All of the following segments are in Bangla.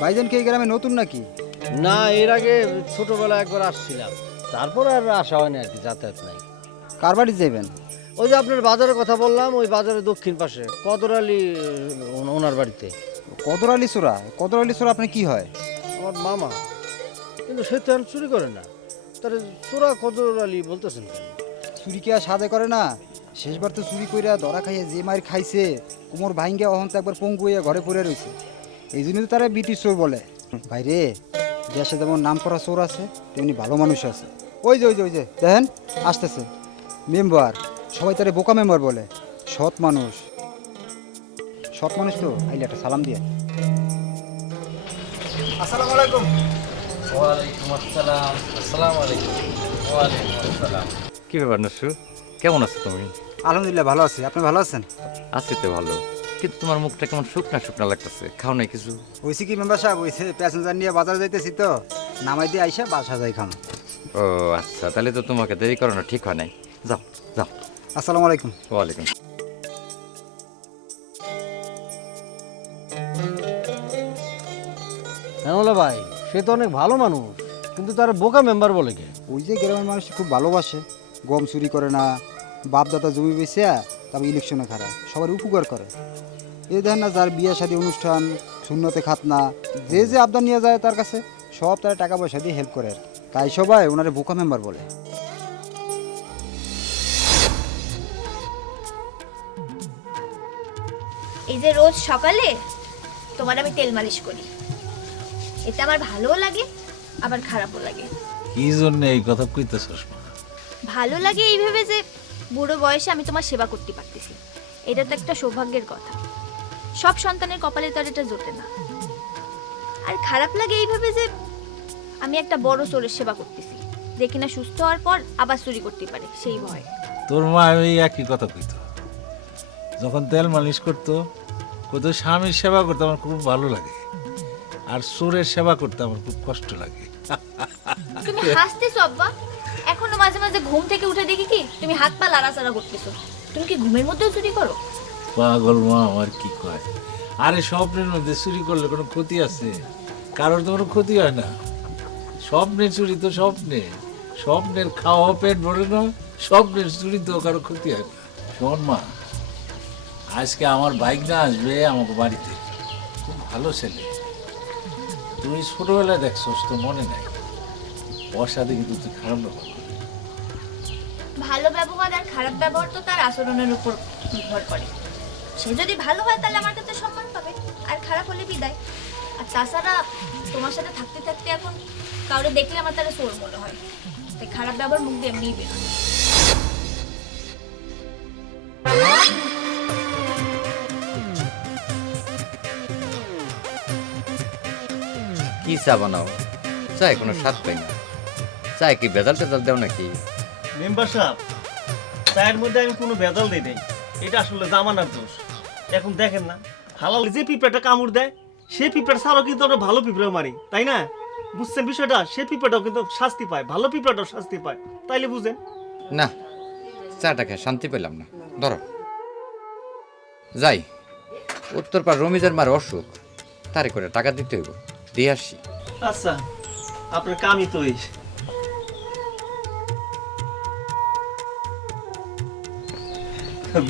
ভাইজান কি এই গ্রামে নতুন নাকি? না, এর আগে ছোটবেলায় একবার আসছিলাম, তারপর আর আসা হয়নি আর কি, যাতায়াত নাই। কার বাড়ি যাবেন? ওই যে আপনার বাজারের কথা বললাম, ওই বাজারের দক্ষিণ পাশে কদর আলী ওনার বাড়িতে। কদর আলী সোরা? কদর আলী সোরা আপনি কি হয়? আমার মামা, কিন্তু সে তো এখন চুরি করে না, তাহলে চোরা কদর আলী বলতেছেন কেন? চুরি কি আর সাদে করে না? শেষবার তো চুরি কইরা ধরা খাইয়া যে মায়ের খাইছে, কোমর ভাঙ্গা অহন তো একবার পঙ্গু হইয়া ঘরে পড়ে রয়েছে। এই জন্য তো তারা ব্রিটিশ চোর বলে। ভাইরে, দেশে যেমন নাম করা চোর আছে, তেমনি ভালো মানুষ আছে। ওই যে দেখেন আসতেছে মেম্বার। সবাই তারে বোকা মেম্বার বলে। সৎ মানুষ, সৎ মানুষ তো। আইলে একটা সালাম দিয়ে। আসসালামু আলাইকুম। ওয়ালাইকুম আসসালাম। আসসালামু আলাইকুম। ওয়ালাইকুম আসসালাম। কি ব্যাপার নসু, কেমন আছো তুমি? আলহামদুলিল্লাহ ভালো আছি। আপনি ভালো আছেন? আছি তো ভালো, কিন্তু তোমার মুখটা কেমন শুকনা শুকনা লাগতেছে। খাও নাই কিছু? হয়েছে কি মেম্বার সাহেব, হয়েছে প্যাসেঞ্জার নিয়ে বাজারে যাইতেছি তো, নামাই দিয়ে আইসা বাসা যাই খাম। ও আচ্ছা, তাহলে তো তোমাকে দেরি করানো ঠিক হয় নাই। যাও যাও। আসসালামু আলাইকুম। ওয়ালাইকুম। হ্যাঁ ভাই, সে তো অনেক ভালো মানুষ, কিন্তু তার বোকা মেম্বার বলে কে? ওই যে গ্রামের মানুষ খুব ভালোবাসে, গম চুরি করে না, বাপ দাদা জমি বেচে তারপর ইলেকশনে খারাপ সবার উপকার করে। এই দেখেন না, যার বিয়ে শাদী অনুষ্ঠান, শূন্যতে খাতনা, যে যে আবদার নিয়ে যায় তার কাছে, সব তারা টাকা পয়সা দিয়ে হেল্প করে। তাই সবাই ওনারে বোকা মেম্বার বলে। এই যে রোজ সকালে তোমার আমি তেল মালিশ করি, এতে আমার ভালোও লাগে আবার খারাপও লাগে। কি জন্য এই কথা কইতেছস? ভালো লাগে এই ভেবে যে বুড়ো বয়সে আমি তোমার সেবা করতে পারতেছি, এটা তো একটা সৌভাগ্যের কথা। সব সন্তানের কপালে তো আর এটা জোটে না। আর খারাপ লাগে এই ভেবে যে আমি একটা বড় চোরের সেবা করতেছি, যে কিনা সুস্থ হওয়ার পর আবার চুরি করতে পারে, সেই ভয়। তোর মা এই একই কথা কইতো, যখন তেল মালিশ করতো কত স্বামীর সেবা করতে আমার খুব ভালো লাগে, আর চোরের সেবা করতে আমার খুব কষ্ট লাগে। তুমি হাসতেছো আব্বা? এখনো মাঝে মাঝে ঘুম থেকে উঠে দেখি কি তুমি হাত পা লাড়াচাড়া করতেছো। তুমি কি ঘুমের মধ্যেও চুরি করো? পাগল মা আমার কি কয়, আরে স্বপ্নের মধ্যে চুরি করলে কোনো ক্ষতি আছে? কারোর তো কোনো ক্ষতি হয় না। স্বপ্নের চুরি তো স্বপ্নে, স্বপ্নের খাওয়া পেট ভরে না, স্বপ্নের চুরি তো কারো ক্ষতি হয় না। শোন মা, আজকে আমার বাইক না আসবে আমাকে বাড়িতে, খুব ভালো ছেলে। তুই ছোটবেলায় দেখছস তো মনে নাই, ওর সাথে কিন্তু তুই খারাপ ব্যবহার করবি। ভালো ব্যবহার আর খারাপ ব্যবহার তো তার আচরণের উপর নির্ভর করে। সে যদি ভালো হয় তাহলে আমার কাছে সম্মান পাবে, আর খারাপ হলে বিদায়। আর তাছাড়া তোমার সাথে থাকতে থাকতে এখন কাউরে দেখলে আমার তারা চোর মনে হয়, তাই খারাপ ব্যবহার মুখ দিয়ে এমনিই বেরোয়। কি চা বানাও? চায় কোনো স্বাদ পাই না। চায় কি ভেজাল টেজাল দেও নাকি? মেম্বার সাহেব, চায়ের মধ্যে আমি কোনো ভেজাল দিই নাই, এটা আসলে জামানার দোষ। এখন দেখেন না, হালাল যে পিঁপড়াটা কামড় দেয়, সে পিঁপড়া ছাড়াও কিন্তু আমরা ভালো পিঁপড়া মারি, তাই না? বুঝছেন বিষয়টা? সে পিঁপড়াটাও কিন্তু শাস্তি পায়, ভালো পিঁপড়াটাও শাস্তি পায়, তাইলে বুঝেন। না, চাটা খেয়ে শান্তি পেলাম না। ধরো যাই, উত্তরপাড় রমিজার মার অসুখ, তারে করে টাকা দিতে হইব, দিয়ে আসি। আচ্ছা, আপনার কামই তো এই।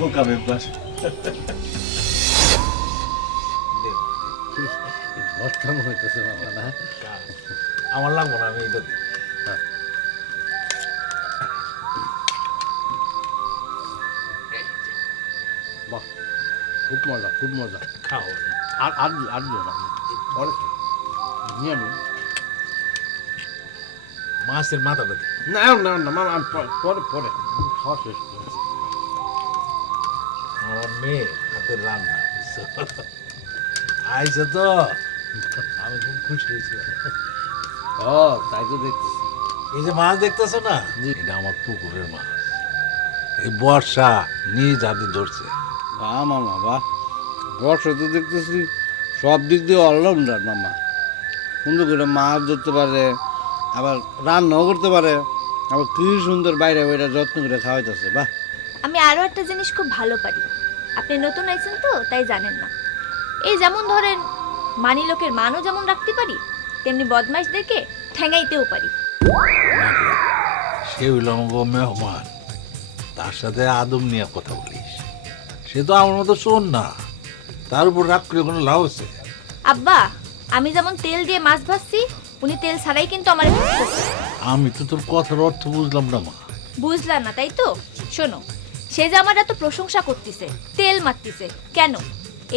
বোকা মেম্বার। ঘরটাম হইতেছে বাবা না? আমার লাগবো না, আমি এটা দিই। বাহ, খুব মজা, খুব মজা। খাও আর আর আর দিও না, পরে নিয়ে নিন। মাছের মাথাটা দিই। না না না মামা, আমি পরে পরে খাওয়া শেষ করেছি। আমার মেয়ে হাতের রান্না আইসে তো, আমি খুব খুশি হয়েছি। ও তাই তো দেখতেছি। এই যে মাছ দেখতেছো না, এটা আমার পুকুরের মাছ, এই বর্ষা নিজ হাতে ধরছে। বাহ মামা বাহ, বর্ষা তো দেখতেছি সব দিক দিয়ে অলরাউন্ডার মামা। সুন্দর করে মাছ ধরতে পারে, আবার রান্নাও করতে পারে, আবার কি সুন্দর বাইরে বাইরে যত্ন করে খাওয়াইতেছে। বাহ। আমি আরো একটা জিনিস খুব ভালো পারি, আপনি নতুন আইছেন তো তাই জানেন না। এই যেমন ধরেন মানি লোকের মানও যেমন রাখতে পারি, তেমনি বদমাইশদেরকে ঠেঙাইতেও পারি। সে হইল আমাকে মেহমান, তার সাথে আদম নিয়ে কথা বলিস। সে তো আমার মতো শোন না, তার উপর রাগ করে কোনো লাভ আছে? আব্বা, আমি যেমন তেল দিয়ে মাছ ভাজছি, উনি তেল ছাড়াই কিন্তু আমার আমি তো তোর কথার অর্থ বুঝলাম না মা। বুঝলা না তাই তো? শোনো, সে যে আমার এত প্রশংসা করতেছে, তেল মারতেছে কেন,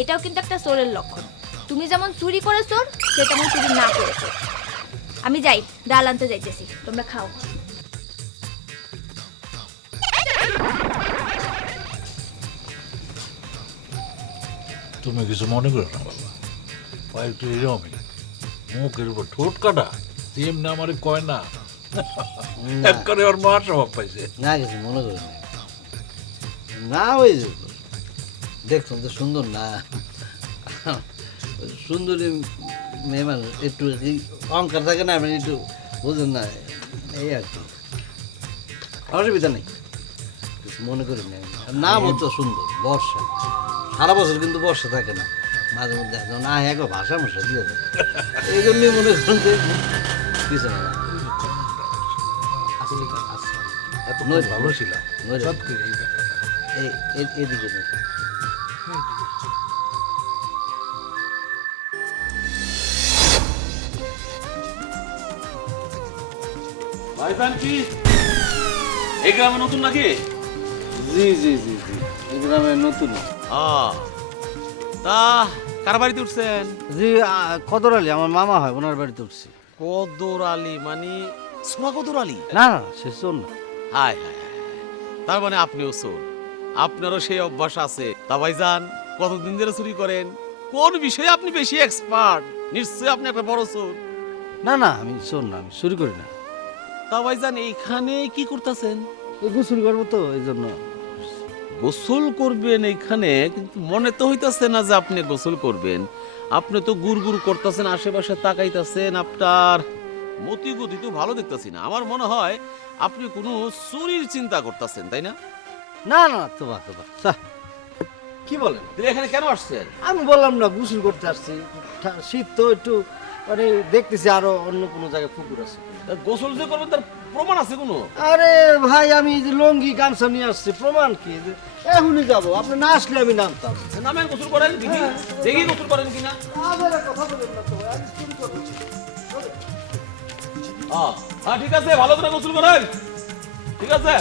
এটাও কিন্তু একটা চোরের লক্ষণ। তুমি যেমন চুরি করে চোর, সে তেমন চুরি না করে চোর। আমি যাই, ডাল আনতে যাইতেছি, তোমরা খাও। তুমি কিছু মনে করো না বাবা, একটু এরকমই মুখের উপর ঠোঁট কাটা, তেমনি আমার কয় না একবারে ওর মা স্বভাব পাইছে। না কিছু মনে করি না, না ওই যে দেখছো তো সুন্দর না, সুন্দরী মেয়ে মানুষ একটু কি অহংকার থাকে না, মানে একটু বুঝেন না, এই আর কি, অসুবিধা নেই, কিছু মনে করি না। আর নাম তো সুন্দর, বর্ষা, সারা বছর কিন্তু বর্ষা থাকে না, মাঝে মধ্যে না এক ভাষা মশা দিয়ে দেয়, এই জন্যই মনে করুন যে কিছু না। এত ভালো ছিলাম সৎ করে এই ব্যাপারটা। এদিকে নয়। ভাইজান কি এই গ্রামে নতুন নাকি? জি জি জি জি, এই গ্রামে নতুন। তা কার বাড়িতে উঠছেন? জি কদর আলী আমার মামা হয়, ওনার বাড়িতে উঠছি। কদর আলী মানে সোনা কদর আলী? না না, সে শোন না। হায় হায় হায়। তার মানে আপনিও চোর, আপনারও সেই অভ্যাস আছে। তা ভাইজান কতদিন ধরে চুরি করেন? কোন বিষয়ে আপনি বেশি এক্সপার্ট? নিশ্চয়ই আপনি একটা বড় চোর। না না, আমি শোন না, আমি চুরি করি না। তা ভাইজান এইখানে কি করতেছেন? ওই গোসল করবো তো, এই জন্য। গোসল করবেন এইখানে, কিন্তু মনে তো হইতাছে না যে আপনি গোসল করবেন। আপনি তো গুড় গুড় করতেছেন, আশেপাশে তাকাইতেছেন, আপনার মতি গতি তো ভালো দেখতেছি না। আমার মনে হয় আপনি কোনো চুরির চিন্তা করতেছেন, তাই না? না না, তোবা তোবা কি বলেন? তাহলে এখানে কেন আসছেন? আমি বললাম না গোসল করতে আসছি, শীত তো একটু, মানে দেখতেছি আরো অন্য কোনো জায়গায় পুকুর আছে। তা গোসল যে করবেন তার প্রমাণ আছে কোনো? আরে ভাই, আমি যে লঙ্গি গামছা নিয়ে আসছি, প্রমাণ কি? এখনই যাবো, আপনি না আসলে আমি নামতাম। নামেন, গোসল করেন, দেখি দেখি গোসল করেন কিনা। কথা বলেন না তো, আমি চুরি করবো। হ্যাঁ ঠিক আছে, ভালো করে গোসল করেন, ঠিক আছে।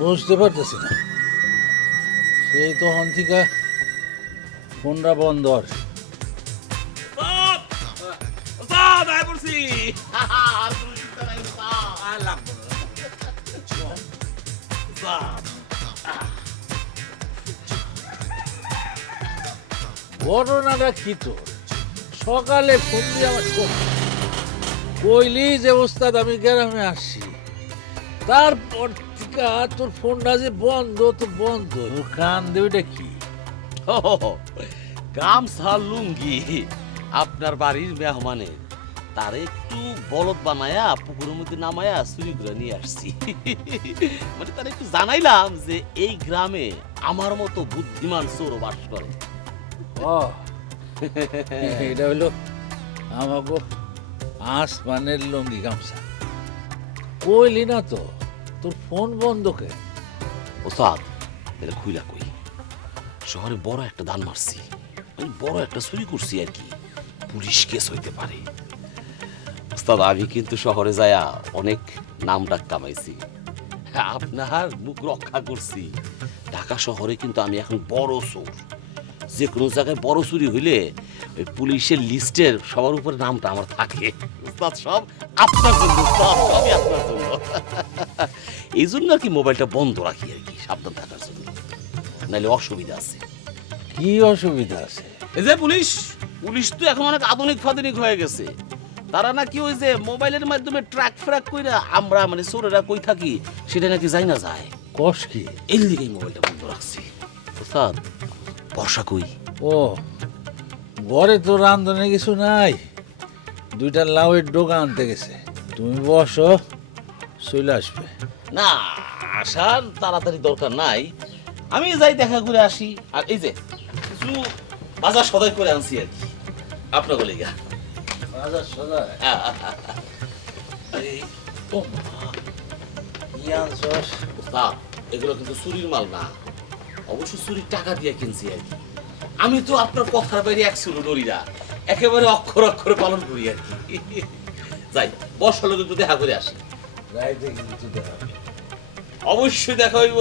বুঝতে পারতেছি না, সেই তো হন্তিকা ফোনটা বন্ধ। আর ঘটনাটা কি তোর? সকালে ফোন দিয়ে আমার কইলি যে ওস্তাদ আমি গ্রামে আসছি, তারপর থেকে তোর ফোনটা যে বন্ধ তো বন্ধ, তোর কান দেওটা কি? গামছা লুঙ্গি আপনার বাড়ির মেহমানের, তার একটু বলদ বানায়া পুকুরের মধ্যে নামায়া চুরি করে নিয়ে আসছি। মানে তার একটু জানাইলাম যে এই গ্রামে আমার মতো বুদ্ধিমান চোর বাস করে। এটা হলো আমাকে আসমানের লুঙ্গি গামছা। কইলি না তো তোর ফোন বন্ধ কে? ওস্তাদ এটা খুইলা কই, শহরে বড় একটা দান মারছি, আমি বড় একটা চুরি করছি আর কি, পুলিশ কেস হইতে পারে। ওস্তাদ আমি কিন্তু শহরে যায়া অনেক নাম ডাক কামাইছি, আপনার মুখ রক্ষা করছি। ঢাকা শহরে কিন্তু আমি এখন বড় চোর, যে কোনো জায়গায় বড় চুরি হইলে ওই পুলিশের লিস্টের সবার উপরে নামটা আমার থাকে। ওস্তাদ সব আপনার জন্য, ওস্তাদ সবই আপনার জন্য। এই জন্য আর কি মোবাইলটা বন্ধ রাখি আর কি, সাবধান থাকার জন্য, নাহলে অসুবিধা আছে। কি অসুবিধা আছে? এই যে পুলিশ, পুলিশ তো এখন অনেক আধুনিক ফাধুনিক হয়ে গেছে। তারা নাকি ওই যে মোবাইলের মাধ্যমে ট্র্যাক ফ্র্যাক কইরা আমরা মানে চোরেরা কই থাকি সেটা নাকি যাই না যায়। কষ কি? এর দিকেই মোবাইলটা বন্ধ রাখছি। ওস্তাদ, বর্ষা কই? ও, ঘরে তো রান্ধনে কিছু নাই, 2টা লাউয়ের ডোকা আনতে গেছে। তুমি বসো, চলে আসবে। না, আসার তাড়াতাড়ি দরকার নাই, আমি যাই দেখা করে আসি। আর এই যে কিছু বাজার সদাই করে আনছি আর কি আপনার বলে গা। বাজার সদাই? আরে ও মা, কি আনছস? ওস্তাদ, এগুলো কিন্তু চুরির মাল না, অবশ্য চুরির টাকা দিয়ে কিনছি আর কি। আমি তো আপনার কথার বাইরে এক চুরো ডরি না, একেবারে অক্ষর অক্ষরে পালন করি আর কি। যাই, বর্ষার লোক একটু দেখা করে আসি। রাইতে কিন্তু দেখা। অবশ্যই দেখা হইব।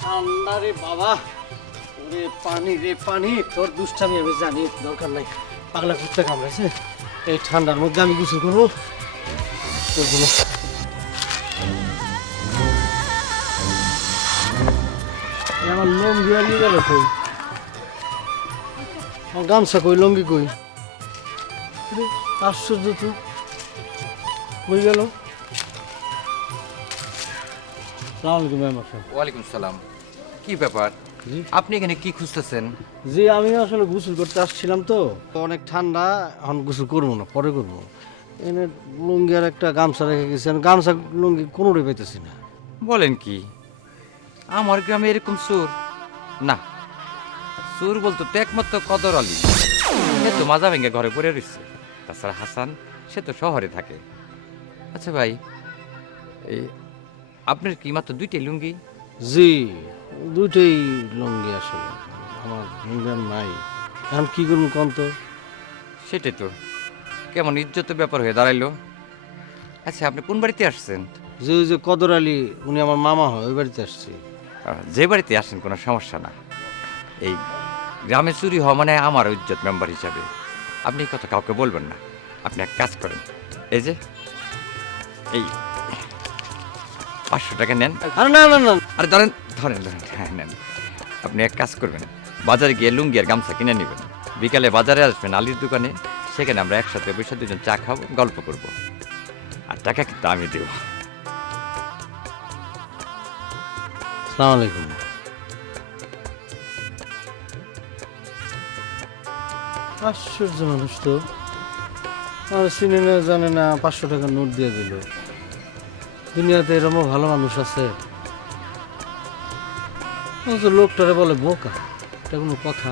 ঠান্ডা রে বাবা, ওরে পানি রে পানি, তোর দুষ্টামি আমি জানি, দরকার নাই। পাগলা কুত্তা কামড়েছে, এই ঠান্ডার মধ্যে আমি গোসল করবো? করবো না। এ আমার লঙ্গি হারিয়ে গেল কই? আমার গামছা কই, লঙ্গি কই? আরে, আশ্চর্য তো, কই গেল? সালাম আলাইকুম ম্যাম। ওয়ালাইকুম সালাম। কি ব্যাপার, আপনি এখানে কি খুঁজতেছেন? জি, আমি আসলে গোসল করতে আসছিলাম তো, অনেক ঠান্ডা, এখন গোসল করবো না, পরে করবো। এনে লুঙ্গি আর একটা গামছা রেখে গেছি, আমি গামছা লুঙ্গি কোনোটাই পাইতেছি না। বলেন কি, আমার গ্রামে এরকম চোর? না, চোর বলতো তো একমাত্র কদর আলী, সে তো মাজা ভেঙে ঘরে পড়ে রয়েছে। তাছাড়া হাসান, সে তো শহরে থাকে। আচ্ছা ভাই, এই আপনার কি মাত্র 2টি লুঙ্গি? জি, দুইটাই লুঙ্গি, আসলে আমার লুঙ্গি আর নাই। এখন কি করবো কন তো? সেটাই তো, কেমন ইজ্জতের ব্যাপার হয়ে দাঁড়াইলো। আচ্ছা, আপনি কোন বাড়িতে আসছেন? যে ওই যে কদর আলী, উনি আমার মামা হয়, ওই বাড়িতে আসছি। যে বাড়িতে আসেন কোনো সমস্যা না। এই গ্রামে চুরি হওয়া মানে আমার ইজ্জত মেম্বার হিসাবে আপনি এই কথা কাউকে বলবেন না। আপনি এক কাজ করেন, এই যে এই 500 টাকা নেন। আরে না না না, আরে ধরেন ধরেন ধরেন, হ্যাঁ নেন। আপনি এক কাজ করবেন, বাজারে গিয়ে লুঙ্গি আর গামছা কিনে নেবেন। বিকালে বাজারে আসবেন আলীর দোকানে, সেখানে আমরা একসাথে বসে 2জন চা খাবো, গল্প করব। আর টাকা কিন্তু আমি দেবো। সালাম আলাইকুম। আশ্চর্য মানুষ তো, আর চিনে না জানে না 500 টাকার নোট দিয়ে দিল। দুনিয়াতে এরকম ভালো মানুষ আছে? অথচ লোকটারে বলে বোকা, এটা কোনো কথা?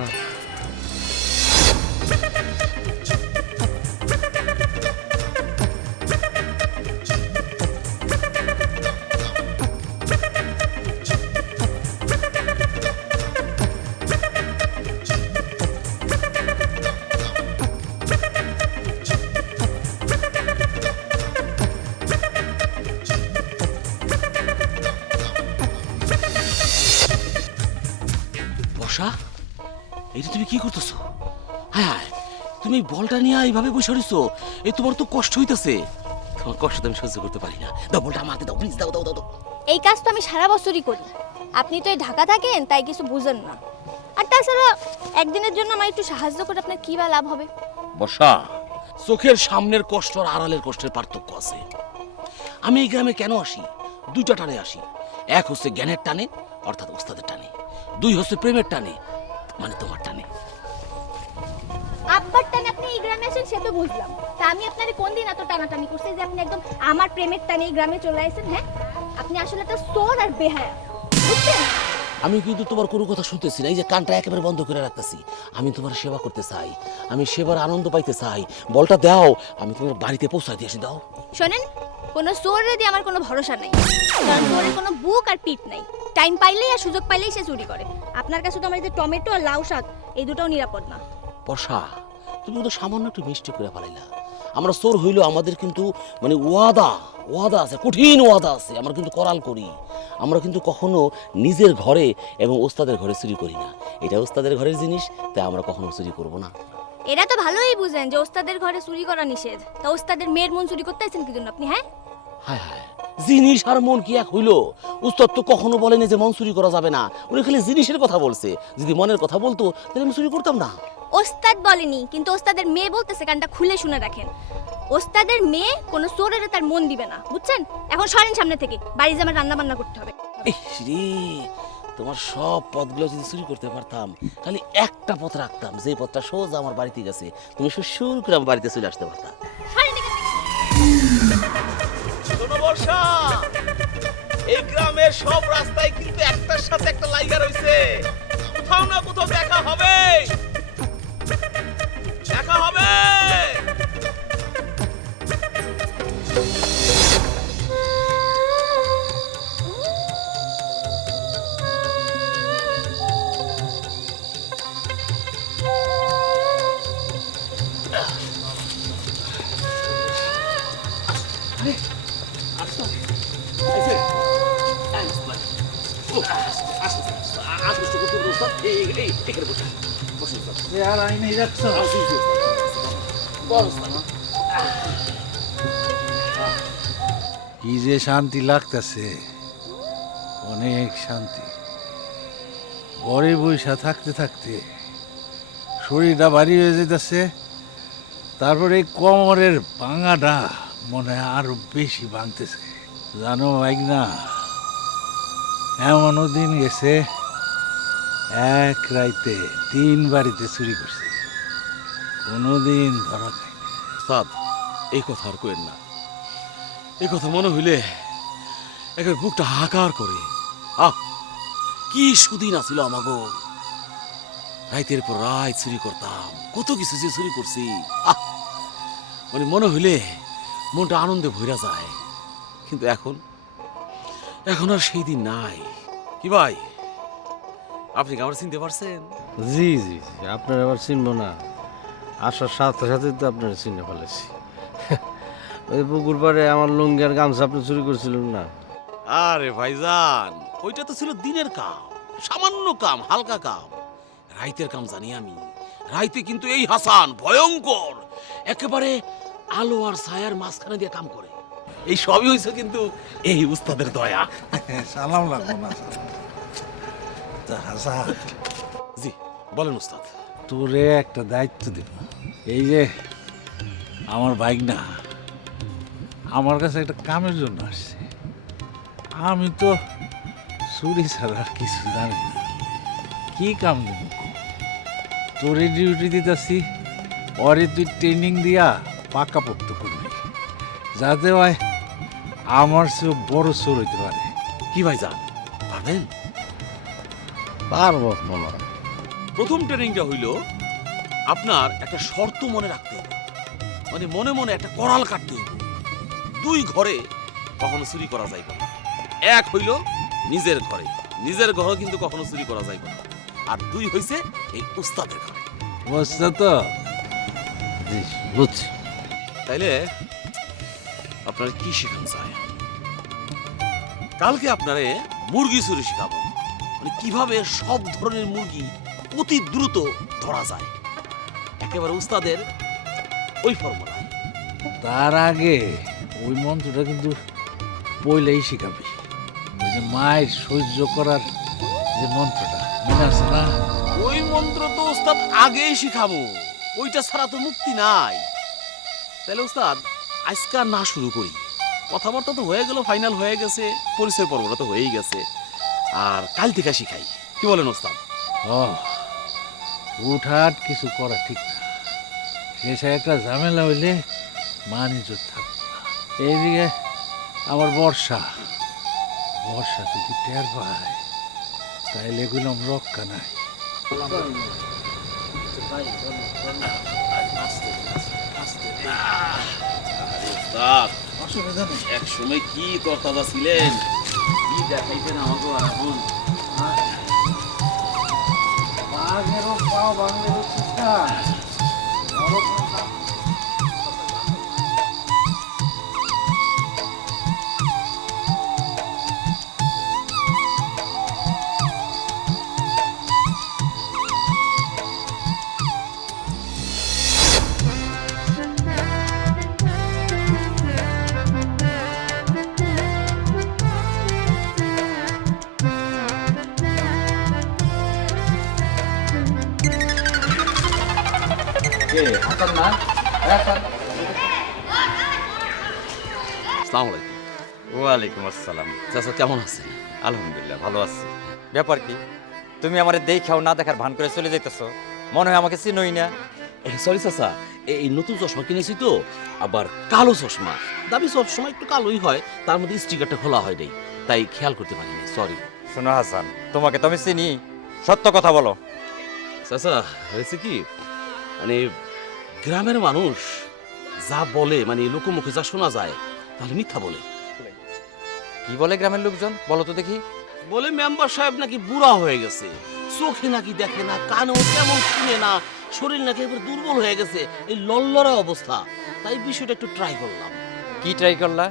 বর্ষা, এটা তুমি কি করতেছো? হ্যাঁ হ্যাঁ, তুমি এই বলটা নিয়ে এইভাবে বসে রইছো, এই তোমার তো কষ্ট হইতেছে। তোমার কষ্ট তো আমি সহ্য করতে পারি না। দাও বলটা আমাকে দাও, প্লিজ দাও দাও দাও দাও। এই কাজ তো আমি সারা বছরই করি, আপনি তো এই ঢাকা থাকেন তাই কিছু বুঝেন না। আর তাছাড়া একদিনের জন্য আমার একটু সাহায্য করে আপনার কি বা লাভ হবে? বর্ষা, চোখের সামনের কষ্ট আর আড়ালের কষ্টের পার্থক্য আছে। আমি এই গ্রামে কেন আসি? 2টা টানে আসি। এক হচ্ছে জ্ঞানের টানে, অর্থাৎ ওস্তাদের টানে। 2 হচ্ছে প্রেমের টানে, মানে তোমার টানে। আব্বার টানে আপনি এই গ্রামে আসেন সে তো বুঝলাম, তা আমি আপনারে কোন দিন এত টানাটানি করছি যে আপনি একদম আমার প্রেমের টানে এই গ্রামে চলে আসেন? হ্যাঁ, আপনি আসলে একটা চোর আর বেহায়া, বুঝছেন? আমি কিন্তু তোমার কোনো কথা শুনতেছি না, এই যে কানটা একেবারে বন্ধ করে রাখতেছি। আমি তোমার সেবা করতে চাই, আমি সেবার আনন্দ পাইতে চাই। বলটা দাও, আমি তোমার বাড়িতে পৌঁছাই দিয়েছি। দাও। শোনেন, কোনো চোরের দিয়ে আমার কোনো ভরসা নাই, কারণ চোরের কোনো বুক আর পিঠ নাই। টাইম পাইলেই আর সুযোগ পাইলেই সে চুরি করে। আপনার কাছে তো আমার এই যে টমেটো আর লাউ শাক, এই দুটোও নিরাপদ না। বর্ষা, তুমি তো সামান্য একটু মিষ্টি করে ফেলাইলা। আমরা চোর হইলো আমাদের কিন্তু মানে ওয়াদা আছে, কঠিন ওয়াদা আছে, আমরা কিন্তু করাল করি। আমরা কিন্তু কখনো নিজের ঘরে এবং ওস্তাদের ঘরে চুরি করি না। এটা ওস্তাদের ঘরের জিনিস, তাই আমরা কখনো চুরি করব না। এরা তো ভালোই বুঝেন যে ওস্তাদের ঘরে চুরি করা নিষেধ, তা ওস্তাদের মেয়ের মন চুরি করতে আছেন কি জন্য আপনি? হ্যাঁ হায় হায়, জিনিস আর মন কি এক হইলো? উস্তাদ তো কখনো বলেনি যে মন চুরি করা যাবে না, উনি খালি জিনিসের কথা বলছে। যদি মনের কথা বলতো তাহলে আমি চুরি করতাম না। ওস্তাদ বলেনি, কিন্তু ওস্তাদের মেয়ে বলতেছে, কানটা খুলে শুনে রাখেন। ওস্তাদের মেয়ে কোনো চোরের তার মন দিবে না, বুঝছেন? এখন সরেন সামনে থেকে, বাড়ি যে আমার রান্না বান্না করতে হবে। রে, তোমার সব পথগুলো যদি চুরি করতে পারতাম, খালি একটা পথ রাখতাম, যে পথটা সোজা আমার বাড়িতে গেছে, তুমি সুর করে আমার বাড়িতে চলে আসতে পারতাম। সরেন এখান থেকে। শোনো বর্ষা, এই গ্রামের সব রাস্তায় কিন্তু একটার সাথে একটা লাইগা রইছে। কোথাও না কোথাও দেখা হবে, দেখা হবে। কি যে শান্তি লাগতেছে, অনেক শান্তি। ঘরে বৈশা থাকতে থাকতে শরীরটা ভারী হয়ে যেতেছে, তারপরে এই কোমরের ভাঙাটা মনে হয় আরো বেশি ভাঙতেছে। জানো না, এমনও দিন গেছে এক রাইতে 3 বাড়িতে চুরি করছে, কোনোদিন ধরা খাই। সাদ, এই কথা আর কইেন না। এই কথা মনে হইলে একের বুকটা হাহাকার করে। কি সুদিন আছিল আমাগো, রাইতের পর রাত চুরি করতাম, কত কিছু যে চুরি করছি। মানে মনে হইলে মনটা আনন্দে ভইরা যায়। কিন্তু এখন আর সেই দিন নাই। কি ভাই, আপনি কি আমার চিনতে পারছেন? জি জি জি, আপনার আবার চিনবো না? আসার সাথে সাথে তো আপনার চিনে ফেলেছি। ওই পুকুর পাড়ে আমার লুঙ্গি আর গামছা আপনি চুরি করছিলেন না? আরে ভাইজান, ওইটা তো ছিল দিনের কাম, সামান্য কাম, হালকা কাম। রাইতের কাম জানি আমি। রাইতে কিন্তু এই হাসান ভয়ঙ্কর, একেবারে আলো আর ছায়ার মাঝখানে দিয়ে কাম করে। এই সবই হয়েছে কিন্তু এই উস্তাদের দয়া। সালাম লাগবো না। তা হাসান, জি বলেন উস্তাদ। তোরে একটা দায়িত্ব দিব। এই যে আমার বাইক না, আমার কাছে একটা কামের জন্য আসছে। আমি তো চুরি ছাড়া আর কিছু জানি না, কি কাম দেব? তোরে ডিউটি দিতেছি, ওরে তুই ট্রেনিং দিয়া পাকাপোক্ত করবি, যাতে হয় আমার চেয়েও বড় চোর হইতে পারে। কি ভাইজান, পারবেন? পারবো মনে হয়। প্রথম ট্রেনিংটা হইল আপনার একটা শর্ত মনে রাখতে হবে, মানে মনে মনে একটা করাল কাটতে হইব। 2 ঘরে কখনো চুরি করা যাইবে না। 1 হইল নিজের ঘরে, নিজের ঘরে কিন্তু কখনো চুরি করা যাইবে না। আর 2 হইছে এই উস্তাদের ঘরে। বুঝছো তো? জি বুঝছি। তাইলে আপনার কি শেখানো চায়? কালকে আপনারে মুরগি চুরি শেখাবো, মানে কিভাবে সব ধরনের মুরগি অতি দ্রুত ধরা যায়, একেবারে উস্তাদের ওই ফর্মুলায়। তার আগে ওই মন্ত্রটা কিন্তু পইলেই শিখাবি। ওই যে মায়ের সহ্য করার যে মন্ত্রটা মনে আছে না? ওই মন্ত্র তো উস্তাদ আগেই শিখাবো, ওইটা ছাড়া তো মুক্তি নাই। তাহলে উস্তাদ আজকে আর না শুরু করি, কথাবার্তা তো হয়ে গেল, ফাইনাল হয়ে গেছে, পরিচয় পর্বটা তো হয়েই গেছে, আর কাল থেকে শিখাই। কি বলেন উস্তাদ? উঠাট কিছু করা ঠিক না, শেষে একটা ঝামেলা হইলে মান ইজ্জত থাকবে না। এইদিকে আমার বর্ষা যদি টের পায় তাইলে এগুলো রক্ষা নাই। এক সময় কি তরতাজা ছিলেন, কি দেখাইতেন আমাকে। এখন কে হাসান না? হাসান। আসসালামু আলাইকুম। ওয়ালাইকুম আসসালাম। চাচা কেমন আছেন? আলহামদুলিল্লাহ ভালো আছি। ব্যাপার কি, তুমি আমারে দেখাও না দেখার ভান করে চলে যাইতেছো? মনে হয় আমাকে চিনোই না। সরি চাচা, এই নতুন চশমা কিনেছি তো, আবার কালো চশমা। দামি সবসময় একটু কালোই হয়, তার মধ্যে স্টিকারটা খোলা হয় নাই, তাই খেয়াল করতে পারিনি, সরি। শোনো হাসান, তোমাকে তো আমি চিনি, সত্য কথা বলো। চাচা হয়েছে কি, মানে গ্রামের মানুষ যা বলে, মানে লোকমুখে যা শোনা যায়, তাহলে মিথ্যা বলে। কি বলে গ্রামের লোকজন, বলো তো দেখি। বলে মেম্বার সাহেব নাকি বুড়া হয়ে গেছে, চোখে নাকি দেখে না, কানেও তেমন শুনে না, শরীর নাকি একবার দুর্বল হয়ে গেছে, এই লল্লরা অবস্থা। তাই বিষয়টা একটু ট্রাই করলাম। কি ট্রাই করলা?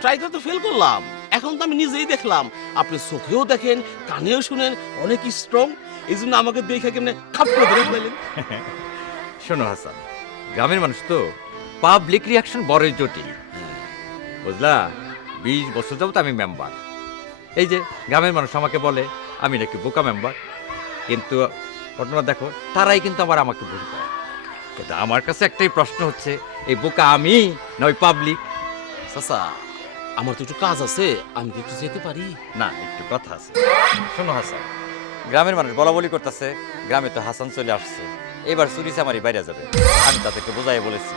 ট্রাই করতে ফেল করলাম। এখন তো আমি নিজেই দেখলাম, আপনি চোখেও দেখেন, কানেও শুনেন, অনেক স্ট্রং। এই জন্য আমাকে দেখে কেমনে খাপড়ে ধরে ফেলেন। শোনো হাসান, গ্রামের মানুষ তো পাবলিক রিয়াকশন বড়ই জটিল, বুঝলা? 20 বছর যাবত আমি মেম্বার। এই যে গ্রামের মানুষ আমাকে বলে আমি নাকি বোকা মেম্বার, কিন্তু ঘটনা দেখো, তারাই কিন্তু আবার আমাকে ভুল করে। কিন্তু আমার কাছে একটাই প্রশ্ন হচ্ছে, এই বোকা আমি না ওই পাবলিক? চাচা আমার তো একটু কাজ আছে, আমি কি একটু যেতে পারি? না, একটু কথা আছে। শোনো হাসান, গ্রামের মানুষ বলা বলি করতেছে গ্রামে তো হাসান চলে আসছে, এবার চুরি চামারি বাইরে যাবে। আমি তাদেরকে বোঝাই বলেছি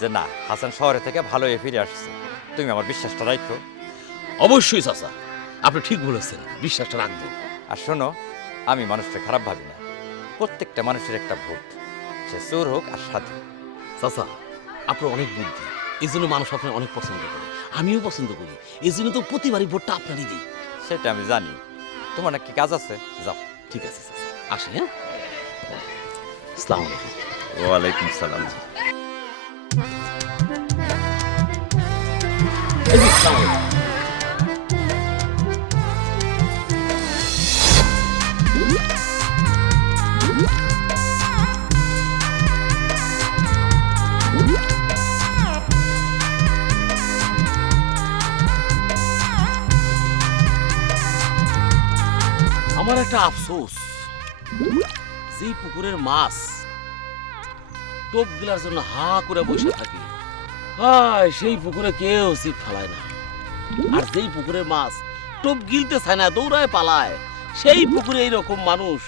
যে না, হাসান শহরে থেকে ভালো হয়ে ফিরে আসছে, তুমি আমার বিশ্বাসটা রাখো। অবশ্যই চাচা, আপনি ঠিক বলেছেন, বিশ্বাসটা রাখবো। আর শোনো, আমি মানুষটা খারাপ ভাবি না, প্রত্যেকটা মানুষের একটা ভোট, সে চোর হোক আর সাধু। চাচা আপনার অনেক বুদ্ধি, এই জন্য মানুষ আপনার অনেক পছন্দ করে, আমিও পছন্দ করি, এই জন্য তো প্রতিবারই ভোটটা আপনারই দিই। সেটা আমি জানি। তোমার নাকি কাজ আছে, যাও। ঠিক আছে চাচা, আসি। হ্যাঁ, আসসালামু আলাইকুম। ওয়ালাইকুম সালাম। এই যে, আসসালামু আলাইকুম। আমার একটা আফসোস, যেই পুকুরের মাছ টোপ গিলার জন্য হা করে বসে থাকে, হায় সেই পুকুরে কেউ ছিপ ফেলায় না। আর যেই পুকুরের মাছ টোপ গিলতে চায় না, দৌড়ায় পালায়, সেই পুকুরে এইরকম মানুষ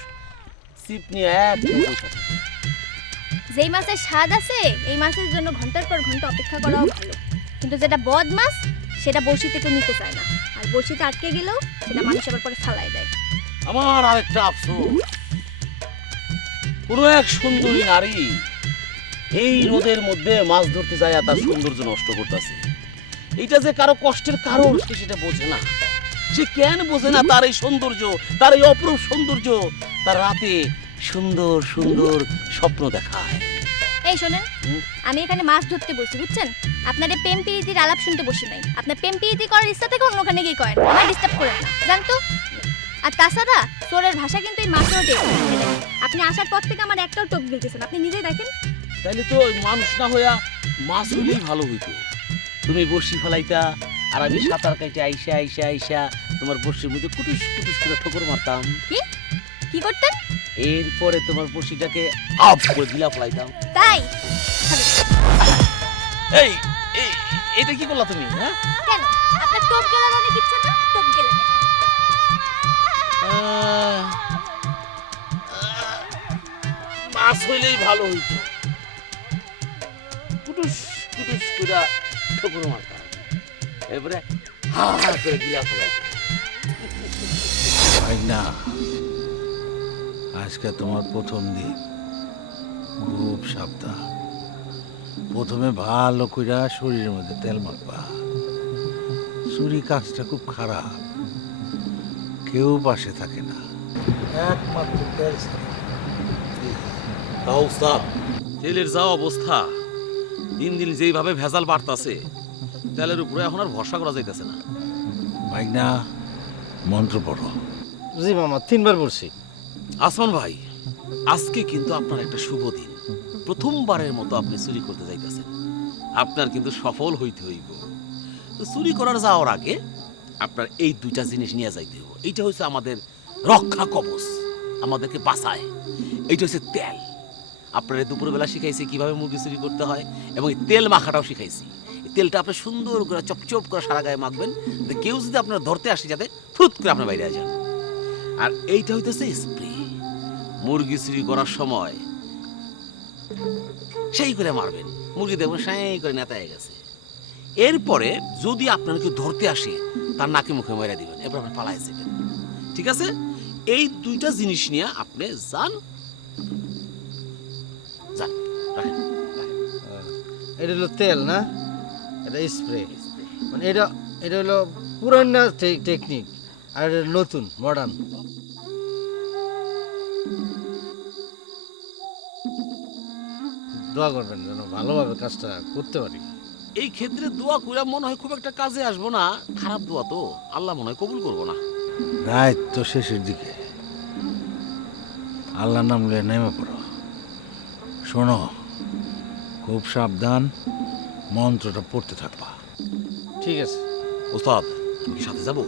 ছিপ নিয়ে এক বসে থাকে। যেই মাছের স্বাদ আছে এই মাছের জন্য ঘন্টার পর ঘন্টা অপেক্ষা করাও ভালো, কিন্তু যেটা বদ মাছ সেটা বড়শিতে কেউ নিতে চায় না, আর বড়শিতে আটকে গেলেও সেটা মানুষ আবার পরে ফালাই দেয়। আমার আরেকটা আফসোস, কোন এক সুন্দরী নারী এই রোদের মধ্যে মাছ ধরতে যায় আর তার সৌন্দর্য নষ্ট করতেছে। এটা যে কারো কষ্টের কারণ সে সেটা বোঝে না। সে কেন বোঝে না তার এই সৌন্দর্য, তার এই অপরূপ সৌন্দর্য তার রাতে সুন্দর সুন্দর স্বপ্ন দেখায়। এই শোনেন, আমি এখানে মাছ ধরতে বসছি, বুঝছেন? আপনাদের প্রেম প্রীতির আলাপ শুনতে বসি নাই। আপনার প্রেম প্রীতি করার ইচ্ছা থেকে অন্যখানে গিয়ে করেন, আমায় ডিস্টার্ব করেন না, জানতো? আর তাছাড়া চোরের ভাষা কিন্তু এই মাছেরও টের। আপনি আসার পর থেকে আমার একটাও টোপ গিলতেছেন, আপনি নিজেই দেখেন। তাইলে তো ওই মানুষ না হইয়া মাছ হইলেই ভালো হইতো। তুমি বড়শি ফেলাইতা আর আমি সাঁতার কাইটে আইসা আইসা আইসা তোমার বড়শির মধ্যে কুটুস কুটুস করে ঠোকর মারতাম। কি কি করতেন? এরপরে তোমার বড়শিটাকে আপ করে গিলা ফেলাইতাম। তাই? এই এটা কি করলা তুমি? হ্যাঁ, কেন আপনার টোপ গেলার অনেক ইচ্ছা না? টোপ গেলে মাছ হইলেই ভালো হইতো, কুটুস কুটুস করে ঠোকর মারতাম, এরপরে হা হা করে গিলা ফেলাইতাম। ভাই না, আজকে তোমার প্রথম দিন, খুব সাবধান। প্রথমে ভালো কইরা শরীরের মধ্যে তেল মাখবা। চুরি কাজটা খুব খারাপ, কেউ পাশে থাকে না, একমাত্র তেল ছাড়া। তাও উস্তাদ, তেলের যা অবস্থা, দিন দিন যেইভাবে ভেজাল বাড়তাছে, তেলের উপরে এখন আর ভরসা করা যাইতেছে না। ভাই না, মন্ত্র পড়ো। জি মামা, 3 বার বলছি। আসমান ভাই, আজকে কিন্তু আপনার একটা শুভ দিন। প্রথমবারের মতো আপনি চুরি করতে যাইতেছেন, আপনার কিন্তু সফল হইতে হইব। তো চুরি করার যাওয়ার আগে আপনার এই 2টা জিনিস নিয়ে যাইতে হইব। এইটা হচ্ছে আমাদের রক্ষা কবচ, আমাদেরকে বাঁচায়। এইটা হচ্ছে তেল। আপনার দুপুরবেলা শিখাইছি কিভাবে মুরগি চুরি করতে হয়, এবং এই তেল মাখাটাও শিখাইছি। এই তেলটা আপনি সুন্দর করে চপচপ করে সারা গায়ে মাখবেন, যাতে কেউ যদি আপনার ধরতে আসে যাতে ফুট করে আপনার বাইরে যান। আর এইটা হইতেছে স্প্রে। মুরগি চুরি করার সময় সেই করে মারবেন, মুরগি দেখবেন সেই করে নেতায় গেছে। এরপরে যদি আপনার কেউ ধরতে আসে তার নাকে মুখে মেরে দিবেন, এরপর আপনি পালাই যাবেন। ঠিক আছে? এই দুইটা জিনিস নিয়ে আপনি যান যান, রাখেন। এটা হলো তেল না, এটা স্প্রে। মানে এটা এটা হলো পুরানা টেকনিক, আর এটা নতুন মডার্ন। দোয়া করবেন যেন ভালোভাবে কাজটা করতে পারি। এই ক্ষেত্রে দোয়া কইরা মনে হয় খুব একটা কাজে আসবো না, খারাপ দোয়া তো আল্লাহ মনে হয় কবুল করবো না। রাত তো শেষের দিকে, আল্লাহর নাম লয়ে নেমে পড়ো। শোনো, খুব সাবধান, মন্ত্রটা পড়তে থাকবা। ঠিক আছে। ওস্তাদ, তুমি কি সাথে যাবো?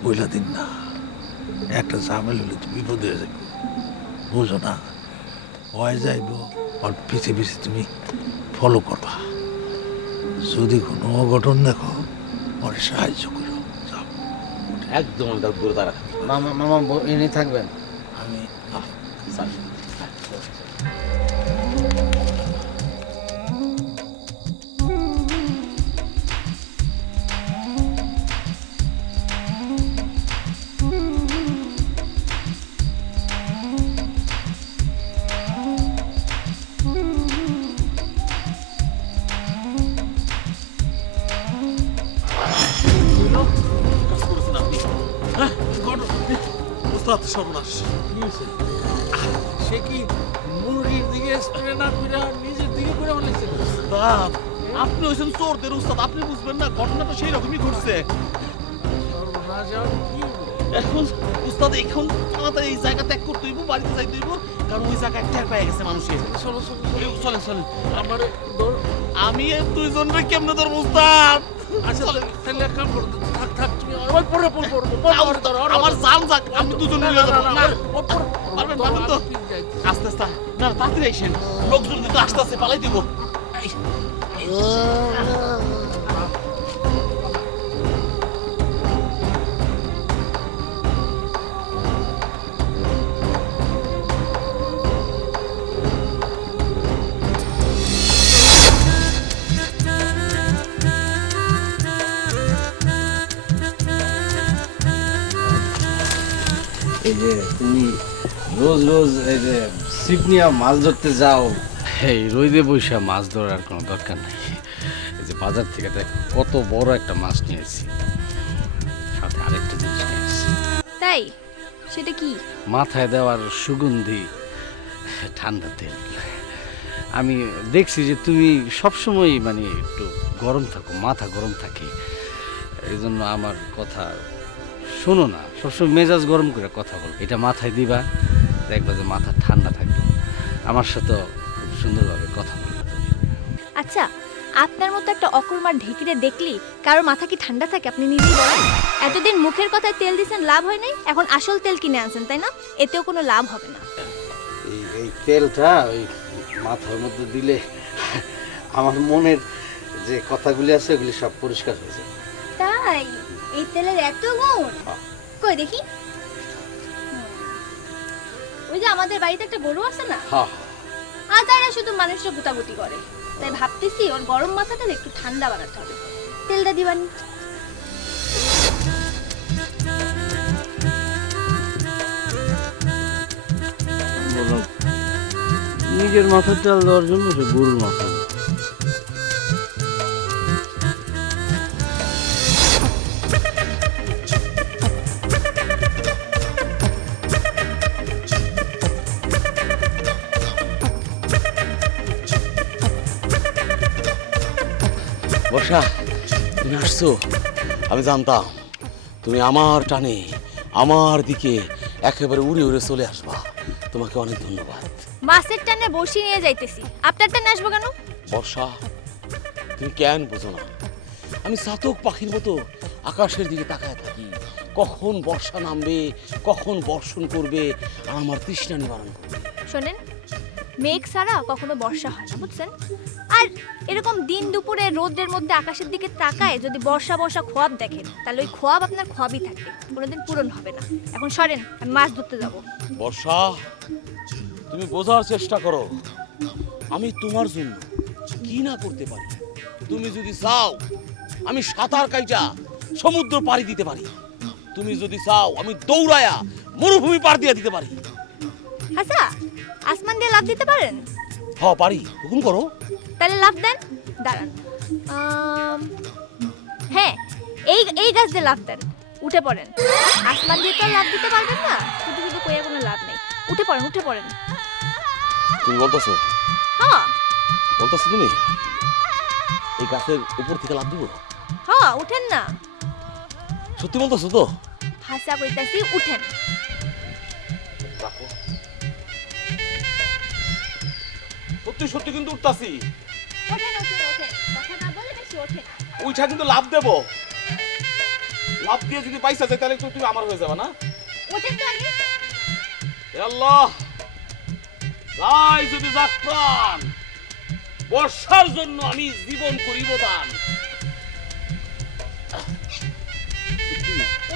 পয়লা দিন না, একটা ঝামেলা হলে তো বিপদ হয়ে যাবে, বুঝো না? হয়ে যাইব, আর পিছে পিছে তুমি ফলো করবা। যদি কোনো অঘটন দেখো, ওরে সাহায্য করো। যাও, একদম আমি তার দূরে দাঁড়া থাকি। মামা মামা এনে থাকবেন। আমি স্যার, কাজ করেছেন আপনি। হ্যাঁ, ওস্তাদ সর্বনাশ। সে কি মুরগির দিকে স্প্রে না করে নিজের দিকে করে বলেছে? উস্তাদ, আপনি হয়েছেন চোরদের উস্তাদ, আপনি বুঝবেন না, ঘটনাটা সেই রকমই ঘটছে। সর্বনাশ, আর কি হলো? এখন উস্তাদ, এখন তাড়াতাড়ি এই জায়গা ত্যাগ করতে হইব, বাড়িতে যাইতে হইব, কারণ ওই জায়গায় টের পেয়ে গেছে মানুষের। চলো চলো চলেন চলেন। আমার ধর। আমি এই দুইজনরে কেমনে ধরবো উস্তাদ? আচ্ছা, তাহলে এক কাম করো, থাক থাক, তুমি আমার পরে পরে আমার জান যাক, আমি দুজন মিলে যাবো। না, পারবেন পারবেন তো? আস্তে আস্তে, না তাড়াতাড়ি আইসেন, লোকজন কিন্তু আস্তে আস্তে পালাই দিব। এই যে তুমি রোজ রোজ এই যে ছিপ নিয়ে মাছ ধরতে যাও, এই রোদে বৈশা মাছ ধরার কোনো দরকার নেই। এই যে বাজার থেকে দেখ কত বড় একটা মাছ নিয়ে এসেছি, সাথে আরেকটা জিনিস নিয়ে এসেছি। তাই? সেটা কি? মাথায় দেওয়ার সুগন্ধি ঠান্ডা তেল। আমি দেখছি যে তুমি সবসময় মানে একটু গরম থাকো, মাথা গরম থাকে, এই জন্য আমার কথা শোনো না, সবসময় মেজাজ গরম করে কথা বল। এটা মাথায় দিবা, দেখবা যে মাথা ঠান্ডা থাকবে, আমার সাথে খুব সুন্দরভাবে কথা বলবে তুমি। আচ্ছা, আপনার মতো একটা অকর্মার ঢেকিরে দেখলি কারোর মাথা কি ঠান্ডা থাকে? আপনি নিজেই বলেন। এতদিন মুখের কথায় তেল দিয়েছেন, লাভ হয় নাই, এখন আসল তেল কিনে আনছেন, তাই না? এতেও কোনো লাভ হবে না। এই তেলটা ওই মাথার মধ্যে দিলে আমার মনের যে কথাগুলি আছে ওগুলি সব পরিষ্কার হয়ে যায়। তাই? এই তেলের এত গুণ? কই দেখি। ওই যে আমাদের বাড়িতে একটা গরু আছে না, হ্যাঁ, আর তারা শুধু মানুষরা গুতাগুতি করে, তাই ভাবতেছি ওর গরম মাথাটা একটু ঠান্ডা বানাতে হবে। তেলটা দিবানি। নিজের মাথার তেল দেওয়ার জন্য সে গরুর মাথা দেয়। বর্ষা, তুমি আসছো, আমি জানতাম তুমি আমার টানে আমার দিকে একেবারে উড়ে উড়ে চলে আসবা। তোমাকে অনেক ধন্যবাদ। মাছের টানে বসি নিয়ে যাইতেছি, আপনার টানে আসবো কেন? বর্ষা, তুমি কেন বোঝো না? আমি চাতক পাখির মতো আকাশের দিকে তাকায় থাকি, কখন বর্ষা নামবে, কখন বর্ষণ করবে আর আমার তৃষ্ণা নিবারণ করবে। শোনেন, মেঘ ছাড়া কখনো বর্ষা হয় না, বুঝছেন? আর এরকম দিন দুপুরে রোদের মধ্যে আকাশের দিকে তাকায় যদি বর্ষা বর্ষা খোয়াব দেখেন, তাহলে ওই খোয়াব আপনার খোয়াবই থাকবে, কোনোদিন পূরণ হবে না। এখন সরেন, আমি মাছ ধরতে যাব। বর্ষা, তুমি বোঝার চেষ্টা করো আমি তোমার জন্য কি না করতে পারি। তুমি যদি চাও আমি সাঁতার কাইটা সমুদ্র পাড়ি দিতে পারি, তুমি যদি চাও আমি দৌড়ায়া মরুভূমি পার দিয়ে দিতে পারি। আচ্ছা, আসমান দিয়ে লাফ দিতে পারেন? হ্যাঁ পারি, হুকুম করো। তাহলে লাফ দেন। দাঁড়ান, হ্যাঁ, এই এই গাছ দিয়ে লাফ দেন, উঠে পড়েন। আসমান দিয়ে তো আর লাফ দিতে পারবেন না, শুধু শুধু কইয়া কোনো লাভ নেই। উঠে পড়েন, উঠে পড়েন। তুমি বলতেছো? হ্যাঁ বলতেছো তুমি এই গাছের উপর থেকে লাফ দিব? হ্যাঁ, উঠেন না। সত্যি বলতেছো তো? হাসা কইতাছি, উঠেন। সত্যি সত্যি কিন্তু উঠতাছি। ওঠেন ওঠেন ওঠেন, কথা না বলে বেশি ওঠেন। ওইটা কিন্তু লাভ দেবো, লাভ দিয়ে যদি পয়সা যায় তাহলে তো তুমি আমার হয়ে যাবে না? ওঠেন তো আগে। এ আল্লাহ, যাই যদি যাক প্রাণ, বর্ষার জন্য আমি জীবন করিব দান।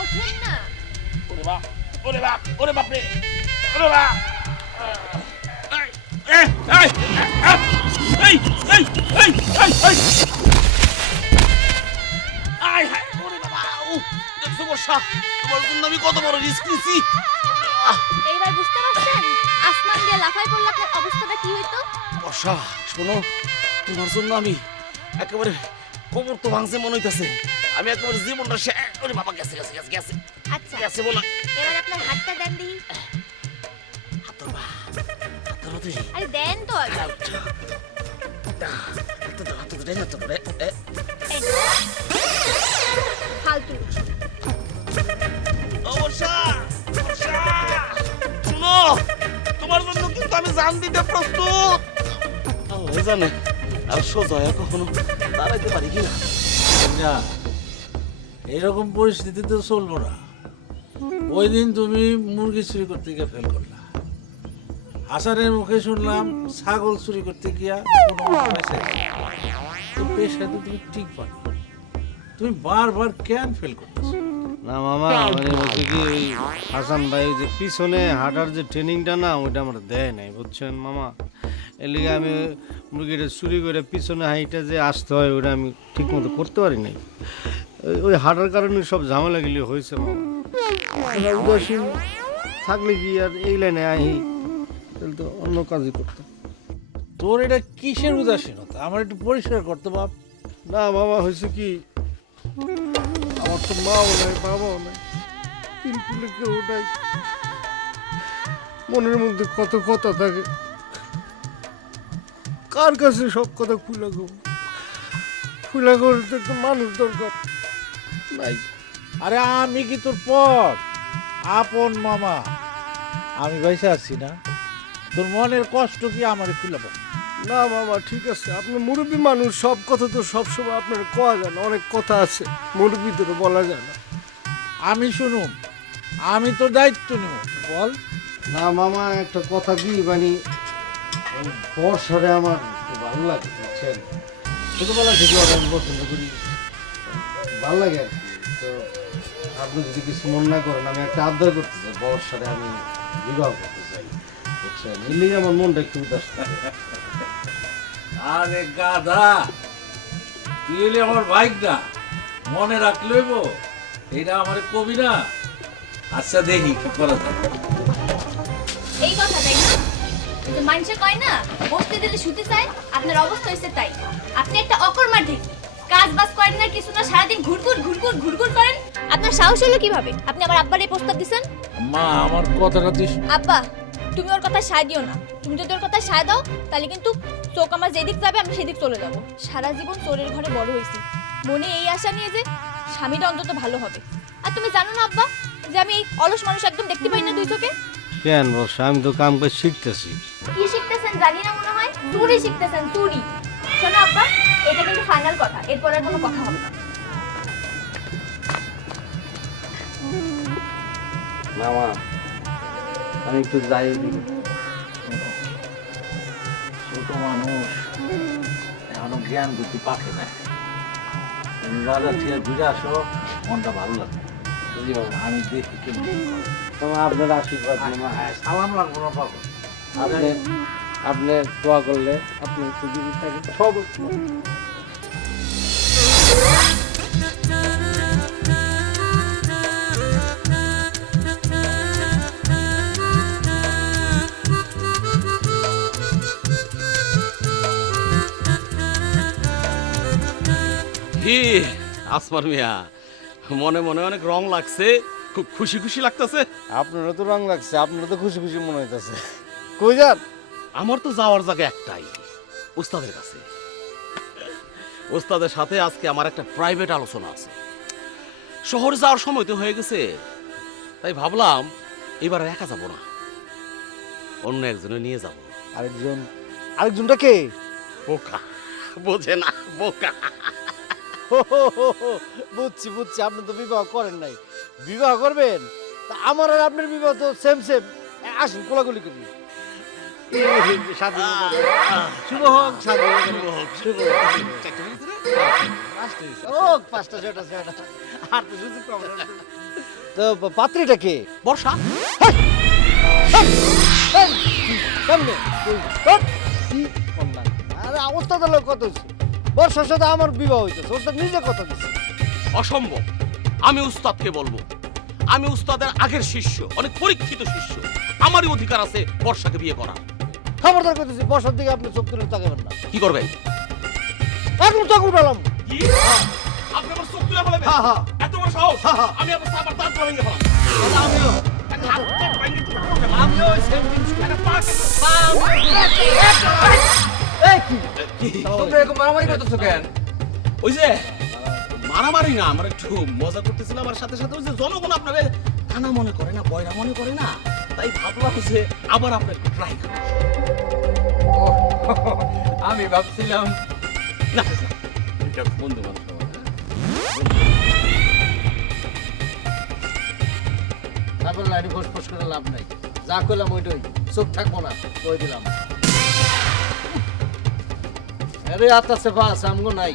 ওঠেন না। ওরে বাপ, ওরে বাপ, ওরে বাপ রে, ওরে বাপ। এই, এই, এই, এই, এই, এই, এই, এই। আয় হায়, ওরে বাবা, উফ, দেখছো বর্ষা, তোমার জন্য আমি কত বড় রিস্ক নিছি। এইবার বুঝতে পারছেন আসমান দিয়ে লাফাই পড়লে আপনার অবস্থাটা কি হইতো? বর্ষা শোনো, তোমার জন্য আমি একেবারে কোমর তো ভাঙছে মনে হইতাছে, আমি একেবারে জীবনটা ওরে বাবা গেছে গেছে গেছে গেছে আচ্ছা, গেছে বলা। এবার আপনার হাতটা দেন দেখি। আরে দেন তো আগে। এই, ফালতু। বর্ষা, বর্ষা, শোনো, তোমার জন্য কিন্তু আমি জান দিতে প্রস্তুত। আল্লাহ জানে আর সোজা হয়ে কখনো দাঁড়াইতে পারি কিনা। না, এরকম পরিস্থিতি তো চলবো না। ওই দিন তুমি মুরগি চুরি করতে গিয়ে ফেল করলা, হাসানের মুখে শুনলাম ছাগল চুরি করতে গিয়া কোনো পেশায় তো তুমি ঠিক পারো, তুমি বারবার কেন ফেল করতেছো? না মামা, মানে বলছি কি ওই হাসান ভাই যে পিছনে হাঁটার যে ট্রেনিংটা না, ওইটা আমার দেয় নাই, বুঝছেন মামা। এর লিগে আমি মুরগিটা চুরি করে পিছনে হাইটা যে আসতে হয় ওটা আমি ঠিক মতো করতে পারি নাই। ওই হাঁটার কারণে সব ঝামেলাগুলি হয়েছে মামা। উদাসীন থাকলে কি আর এই লাইনে আহি, তাহলে তো অন্য কাজই করতাম। তোর এটা কিসের উদাসীনতা? আমার একটু পরিষ্কার করতে বাপ। না মামা, হয়েছে কি, আমার তো মাও নাই বাবাও নাই, তিন পুলে কেউ নাই। মনের মধ্যে কত কথা থাকে, কার কাছে সব কথা খুলে করতে তো মানুষ দরকার নাই। আরে আমি কি তোর পর আপন মামা? আমি বাইসে আছি না, তোর মনের কষ্ট কি আমার খুলে বল। না মামা ঠিক আছে, আপনি মুরব্বী মানুষ, সব কথা তো সবসময় আপনার কোয়া যায় না, অনেক কথা আছে মুরব্বীদের বলা যায় না। আমি শুনুম, আমি তোর দায়িত্ব নেব, বল। না মামা, একটা কথা কি, মানে বর্ষারে আমার খুব ভালো লাগে, বুঝছেন। ছোটবেলা থেকে ওরা আমি পছন্দ করি, ভালো লাগে আর কি। তো আপনি যদি কিছু মনে না করেন, আমি একটা আবদার করতে চাই, বর্ষারে আমি বিবাহ করতে চাই, বুঝছেন। এর লিগে আমার মনটা একটু উদাস থাকে। আরে গাধা, তুই হইলে আমার বাইক না, মনে রাখলেইব এটা আমার কবি না। আচ্ছা দেখি কি করা যায়। এই কথা তাই না? যে মানুষে কয় না বসতে দিলে শুতে চায়, আপনার অবস্থা হয়েছে তাই। আপনি একটা অকর্মা ঢেকি, কাজ বাজ করেন না, কিছু না, সারাদিন ঘুরঘুর ঘুরঘুর ঘুরঘুর করেন। আপনার সাহস হলো কিভাবে? আপনি আবার আব্বার এই প্রস্তাব দিছেন? মা, আমার কথাটা তুই আব্বা, তুমি ওর কথা সায় দিও না। তুমি যদি ওর কথা সায় দাও তাহলে কিন্তু চোখ আমার যেদিক যাবে আমি সেদিক চলে যাব। সারা জীবন চোরের ঘরে বড় হয়েছি, মনে এই আশা নিয়ে যে স্বামীটা অন্তত ভালো হবে। আর তুমি জানো না আব্বা, যে আমি এই অলস মানুষ একদম দেখতে পাই না দুই চোখে। কেন বর্ষা, আমি তো কাম করে শিখতেছি। কি শিখতেছেন জানি না, মনে হয় চুরি শিখতেছেন, চুরি। শোনো আব্বা, এটা কিন্তু ফাইনাল কথা, এরপর আর কোনো কথা হবে না। মামা আমি একটু যাই দিই, ছোট মানুষ এখনো জ্ঞান বুদ্ধি পাকে না। তুমি বাজার থেকে ঘুরে আসো, মনটা ভালো লাগে। আমি দেখি কেমন কি করে। মামা আপনার আশীর্বাদ মামা। সালাম লাগবো না পাবো। আপনি আপনি দোয়া করলে আপনি একটু যদি থাকে সব কি আসমার মিয়া, মনে মনে অনেক রং লাগছে, খুব খুশি খুশি লাগতেছে। আপনারও তো রং লাগছে, আপনারও তো খুশি খুশি মনে হইতেছে। কই যান? আমার তো যাওয়ার জায়গা একটাই, উস্তাদের কাছে। উস্তাদের সাথে আজকে আমার একটা প্রাইভেট আলোচনা আছে। শহরে যাওয়ার সময় তো হয়ে গেছে, তাই ভাবলাম এবার একা যাব না, অন্য একজনে নিয়ে যাব। আরেকজনটা কে? বোকা, বোঝে না বোকা। বুঝছি বুঝছি, আপনি তো বিবাহ করেন নাই, বিবাহ করবেন। তা আমার আর আপনার বিবাহ তো সেম সেম। আসুন কোলাকুলি করি। শুভ হোক, শুভ হোক। 5টা 6টা 6টা আর তো সুযোগ কম। তো পাত্রীটা কে? বর্ষা। কেমনে? আরে ওস্তাদ লোক কত হচ্ছে, বর্ষার সাথে আমার বিবাহ হইতেছে, ওস্তাদ নিজে কথা দিচ্ছে। অসম্ভব, আমি উস্তাদকে বলবো। আমি উস্তাদের আগের শিষ্য, অনেক পরীক্ষিত শিষ্য, আমারই অধিকার আছে বর্ষাকে বিয়ে করার। খবরদার করতেছি, বর্ষার দিকে আপনি চোখ তুলে তাকাবেন না। কি করবেন? এখন চোখ উঠালাম। কি? আপনি আমার চোখ তুলে বলবেন? হ্যাঁ, হ্যাঁ। এত বড় সাহস? হ্যাঁ। আমি আপনার সাবার দাঁত ভেঙে ফেলাম। আমিও একটা হাত পা ভেঙে দিতে পারবো না। আমিও সেম জিনিস করি। একটা পা কেটে- তোমরা এরকম মারামারি করতেছো কেন? ওই যে মারামারি না, আমরা একটু মজা করতেছিলাম। আর সাথে সাথে ওই যে জনগণ আপনারে কানা মনে করে না, বয়রা মনে করে না, তাই ভাবলাম যে আবার আমরা একটু ট্রাই করি। আমি ভাবছিলাম না না, এটা বন্ধু বান্ধব। তারপর লাইনে ফোস করে লাভ নাই, যা কইলাম ওইটাই, চোখ থাকবো না, কই দিলাম। আরে আত্মা সেফা আছে, আমগো নাই।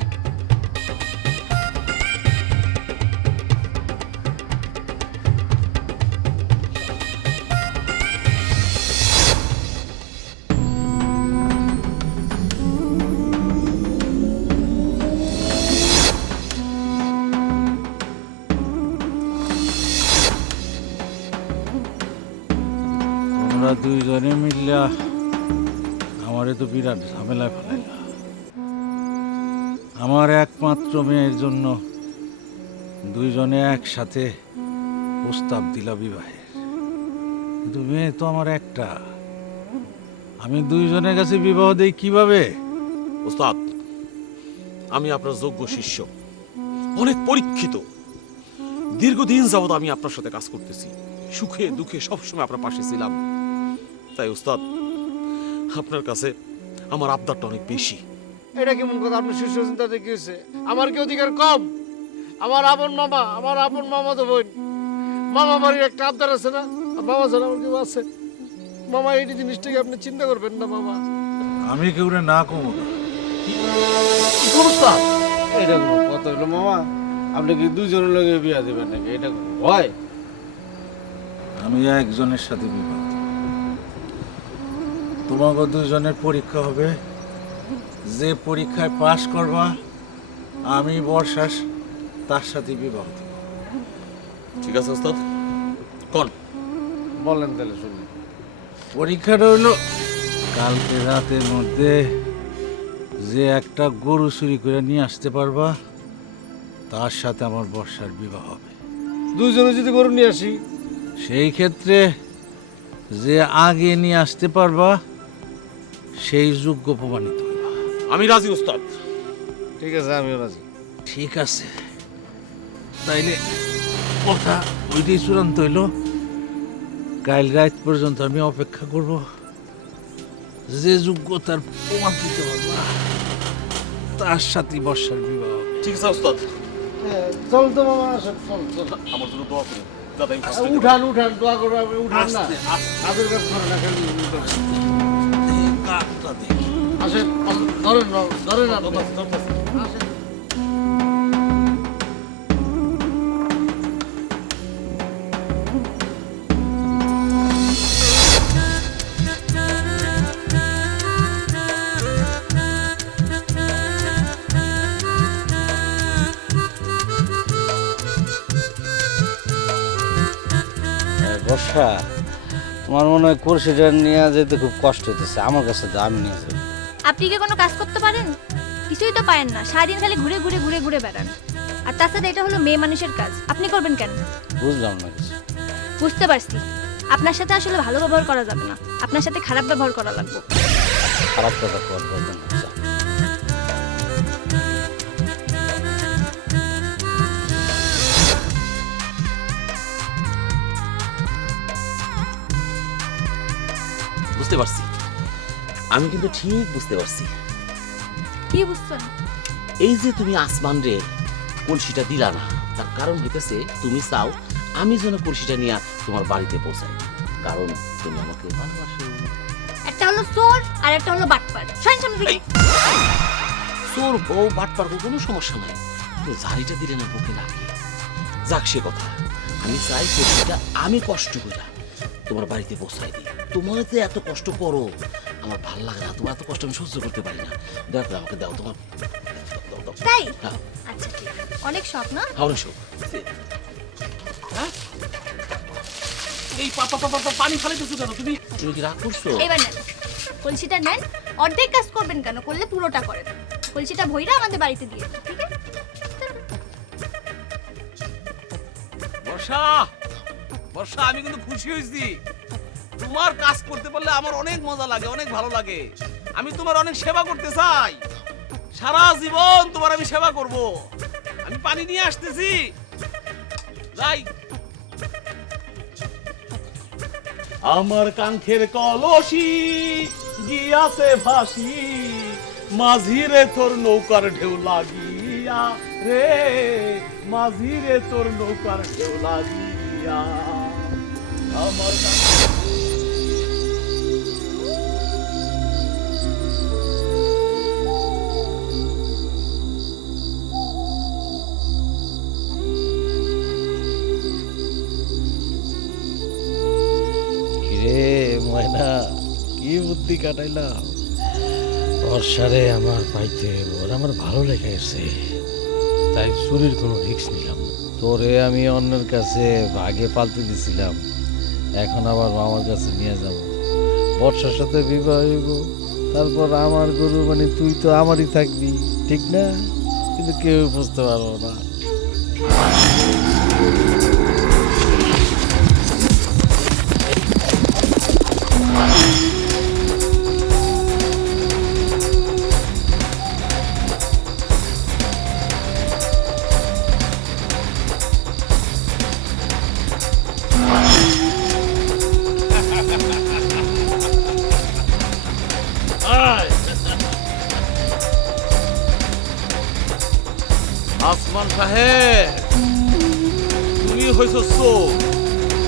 তোমরা দুইজনে মিললা আমারে তো বিরাট ঝামেলায় ফেলাইলা। আমার একমাত্র মেয়ের জন্য দুইজনে একসাথে প্রস্তাব দিলা বিবাহের, কিন্তু মেয়ে তো আমার একটা। আমি দুইজনের কাছে বিবাহ দেই কিভাবে? ওস্তাদ, আমি আপনার যোগ্য শিষ্য, অনেক পরীক্ষিত। দীর্ঘদিন যাবত আমি আপনার সাথে কাজ করতেছি, সুখে দুঃখে সবসময় আপনার পাশে ছিলাম। তাই ওস্তাদ, আপনার কাছে আমার আবদারটা অনেক বেশি। এটা কেমন কথা? আপনার শিশু চিন্তাতে কি হয়েছে? আমার কি অধিকার কম? আমার আপন মামা, আমার আপন মামা তো বোন, মামা বাড়ির একটা আবদার আছে না? আর মামা ছাড়া আমার কেউ আছে? মামা এই জিনিসটাকে আপনি চিন্তা করবেন না মামা। আমি কেউরে না কমু না। ওস্তাদ, এটা কোনো কথা হলো মামা? আপনি কি দুজনের লগে বিয়া দেবেন নাকি? এটা হয়? আমি একজনের সাথে বিবাহ দেব। তোমাকে দুজনের পরীক্ষা হবে, যে পরীক্ষায় পাশ করবা আমি বর্ষাস তার সাথে বিবাহ দেব। ঠিক আছে ওস্তাদ, কোন বলেন তাহলে শুনি। পরীক্ষাটা হইল কালকে রাতের মধ্যে যে একটা গরু চুরি করে নিয়ে আসতে পারবা তার সাথে আমার বর্ষার বিবাহ হবে। দুজনে যদি গরু নিয়ে আসি? সেই ক্ষেত্রে যে আগে নিয়ে আসতে পারবা সেই যোগ্য প্রমাণিত হইবা। আমি রাজি ওস্তাদ। ঠিক আছে, আমিও রাজি। ঠিক আছে, তাইলে কথা ওইটাই চূড়ান্ত হইল। কাল রাত পর্যন্ত আমি অপেক্ষা করব, যে যোগ্যতার প্রমাণ দিতে পারবা তার সাথে বর্ষার বিবাহ হবে। ঠিক আছে ওস্তাদ, চল তো মামা, আসো, চল চল। আমার জন্য দোয়া করুন। দাদা আমি কষ্ট উঠান উঠান দোয়া করে উঠান না আস্তে, আস্তে। আদর কাজ করে না খালি উঠান। কাঠটা দেখি আসেন আসেন, ধরেন ধরেন আপনি। বর্ষা আমার মনে হয় কলসিটা নিয়ে যেতে খুব কষ্ট হইতেছে, আমার কাছে তো আমি নিয়ে যাই। আপনি কি কোনো কাজ করতে পারেন? কিছুই তো পারেন না, সারাদিন খালি ঘুরে ঘুরে ঘুরে ঘুরে বেড়ান। আর তাছাড়া এটা হলো মেয়ে মানুষের কাজ, আপনি করবেন কেন? বুঝলাম না কিছু। বুঝতে পারছি, আপনার সাথে আসলে ভালো ব্যবহার করা যাবে না, আপনার সাথে খারাপ ব্যবহার করা লাগবে। খারাপ কথা করবেন না। বুঝতে পারছি, আমি কিন্তু ঠিক বুঝতে পারছি। কি বুঝছেন? এই যে তুমি আসমান রে কলসিটা দিলা না, তার কারণ হইতেছে তুমি চাও আমি যেন কলসিটা নিয়ে তোমার বাড়িতে পৌঁছাই, কারণ তুমি আমাকে ভালোবাসো। একটা হলো চোর আর একটা হলো বাটপার। শোনেন সামনে থেকে। এই, চোর বউ বাটপার কোনো সমস্যা নাই, তো ঝাড়িটা দিলে না বুকে লাগে। যাক সে কথা, আমি চাই কলসিটা আমি কষ্ট করি তোমার বাড়িতে পৌঁছাই দিই। তোমার যে এত কষ্ট করো আমার ভাল লাগে না, তোমার এত কষ্ট আমি সহ্য করতে পারি না। দয়া করে আমাকে দাও, তোমার দাও, দাও। তাই? হ্যাঁ, আচ্ছা ঠিক আছে। অনেক শখ না? হাওড়ে শোক। হ্যাঁ? এই পানি ফালাইতেছো কেন তুমি? তুমি কি রাগ করছো? এবার নেন, কলসিটা নেন। অর্ধেক কাজ করবেন কেন, করলে পুরোটা করেন। কলসিটা ভইরা আমাদের বাড়িতে দিয়ে দিন, ঠিক আছে? বর্ষা, বর্ষা, আমি কিন্তু খুশি হয়েছি। তোমার কাজ করতে পারলে আমার অনেক মজা লাগে, অনেক ভালো লাগে। আমি তোমার অনেক সেবা করতে চাই, সারা জীবন তোমার আমি সেবা করব। আমি পানি নিয়ে আসতেছি, যাই। আমার কাঙ্ক্ষের কলসি গিয়াছে ভাসি, মাঝিরে তোর নৌকার ঢেউ লাগিয়া রে, মাঝিরে তোর নৌকার ঢেউ লাগিয়া। আমার কিরে ময়না, কি বুদ্ধি কাটাইলাম। বর্ষারে আমার পাইতে ওর আমার ভালো লেগেছে, তাই চুরির কোনো রিস্ক নিলাম না। তোরে আমি অন্যের কাছে ভাগে পালতে দিছিলাম, এখন আবার মামার কাছে নিয়ে যাব। বর্ষার সাথে বিবাহ হইব, তারপর আমার গরু মানে তুই তো আমারই থাকবি, ঠিক না? কিন্তু কেউ বুঝতে পারবো না। আসমান সাহেব, তুমি হইছো চোর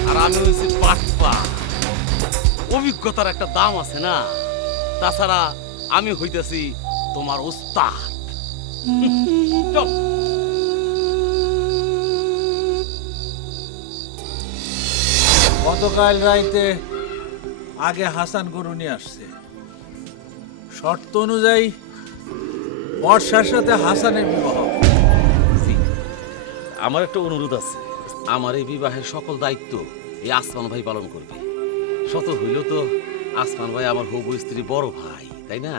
আর আমি হইছি বাটপা। অভিজ্ঞতার একটা দাম আছে না, তাছাড়া আমি হইতেছি তোমার উস্তাদ। চল। গতকাল রাইতে আগে হাসান গরু নিয়ে আসছে, শর্ত অনুযায়ী বর্ষার সাথে হাসানের বিবাহ। জি, আমার একটা অনুরোধ আছে, আমার এই বিবাহের সকল দায়িত্ব এই আসমান ভাই পালন করবে। শত হইল তো আসমান ভাই আমার হবু স্ত্রী বড় ভাই, তাই না?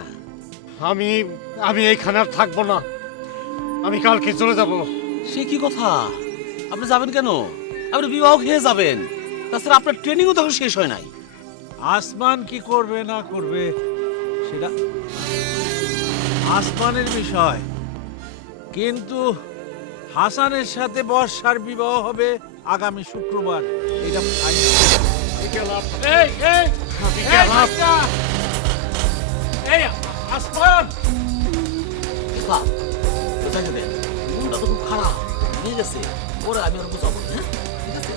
আমি এইখানে আর থাকবো না, আমি কালকে চলে যাব। সে কি কথা? আপনি যাবেন কেন? আপনি বিবাহ খেয়ে যাবেন, তাছাড়া আপনার ট্রেনিংও তখন শেষ হয় নাই। আসমান কি করবে না করবে সেটা আসমানের বিষয়, কিন্তু হাসানের সাথে বর্ষার বিবাহ হবে আগামী শুক্রবার। এটা final। এই, এই, এই, বাচ্চা! এই, আসমান! বাপ, কোথায় গেলেন? মনটা তো খুব খারাপ, নিয়ে গেছে। ওরা আমি আর বুঝাবো, হ্যাঁ? ঠিক আছে,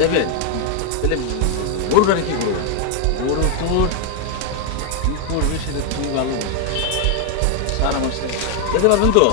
যাবেন তাহলে গরুটারে কি করবেন? গরু তোর কি করবে সেটা তুই ভালো বুঝিস। স্যার আমার সাথে যেতে পারবেন তো?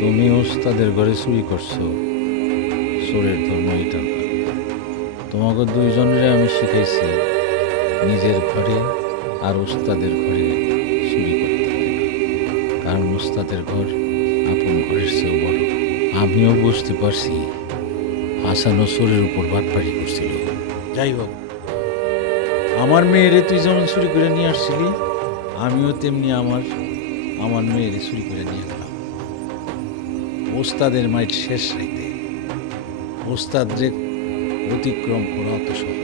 তুমি ওস্তাদের ঘরে চুরি করছো, চোরের ধর্ম এটা না। তোমাকে দুইজনের আমি শিখাইছি নিজের ঘরে আর ওস্তাদের ঘরে চুরি করতে হয় না, কারণ ওস্তাদের ঘর আপন ঘরের চেয়েও বড়। আমিও বুঝতে পারছি হাসানও চোরের উপর বাটপাড়ি করছিল। যাই হোক, আমার মেয়েরে তুই যেমন চুরি করে নিয়ে আসছিলি, আমিও তেমনি আমার মেয়েরে চুরি করে নিয়ে গেলাম ওস্তাদের মাইট শেষ রাইতে। ওস্তাদ যে অতিক্রম করা অত সহজ